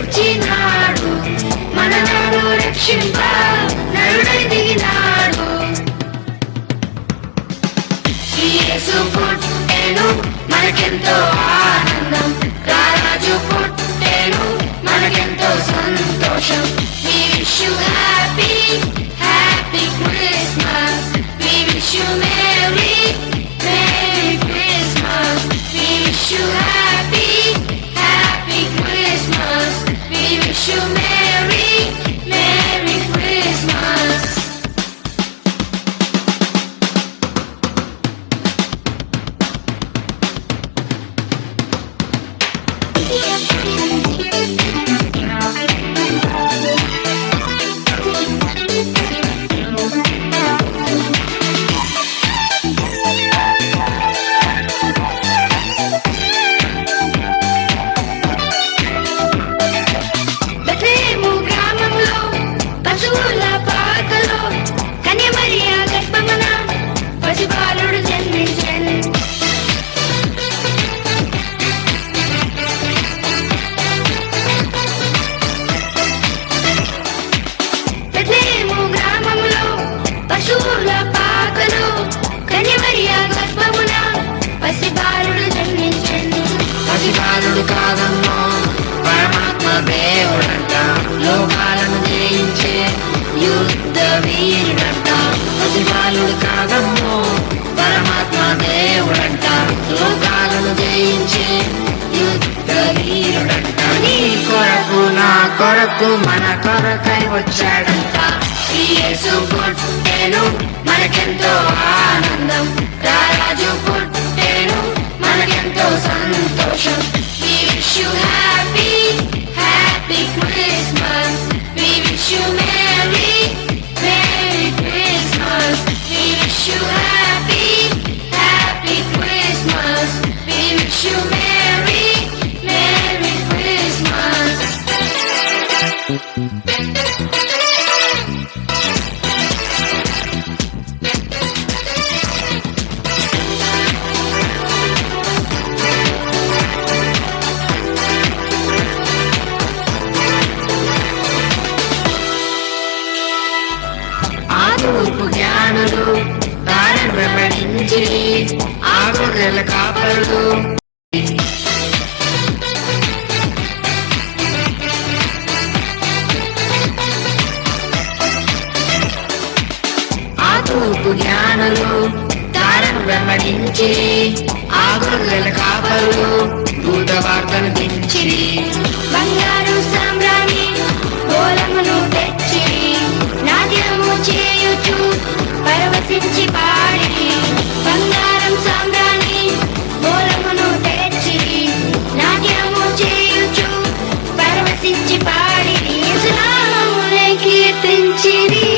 వచ్చినాడు, మనలను రక్షింప నరుడై దిగినాడు. యేసు పుట్టెను, మనకెంతో ఆనందం. రారాజు పుట్టెను, మనకెంతో సంతోషం. We wish you happy, happy Christmas. We wish you merry, merry Christmas. We wish you happy, happy Christmas. We wish you merry, merry Christmas. Bethlehem గ్రామంలో, పశువుల పాకలో, కన్యమరియా గర్భమున పసిబాలుడు జన్మించెను. బెత్లెహేము గ్రామంలో, పశువుల పాకలో, కన్యమరియా గర్భమున పసిబాలుడు జన్మించెను. పసిబాలుడు కాదమ్మో, పరమాత్మ దేవుడంట, లోకాలను జయించే యుద్ధ వీరుడంట. పసిబాలుడు కాదమ్మో, పరమాత్మ దేవుడంట, లోకాలను జయించే యుద్ధ వీరుడంట. నీ కొరకు నా కొరకు మన కొరకై వచ్చాడంట. యేసు పుట్టెను, మనకెంతో ఆనందం. రారాజు పుట్టెను, మనకెంతో సంతోషం. We wish you happy, happy Christmas. We wish you merry, merry Christmas. We wish you happy, happy Christmas. We wish you merry, merry Christmas. ఆ తూర్పు జ్ఞానులు తారను వెంబడించి, ఆ గొర్రెల కాపరులు ఆ తూర్పు జ్ఞానులు తారను వెంబడించి, ఆ గొర్రెల కాపరులు దూత వార్తను దించిరి. బంగారు సామ్రాణి బోలమును తెచ్చిరి, నాట్యము చేయుచు పరవశించి పాడిరి. బంగారం సామ్రాణి బోలమును తెచ్చిరి, నాట్యము చేయుచు పరవశించి పాడిరి. యేసునామమునే కీర్తించిరి.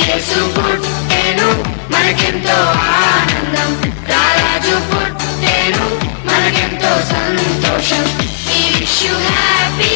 యేసు పుట్టెను, మనకెంతో ఆనందం. రారాజు పుట్టెను, మనకెంతో సంతోషం. We wish you happy,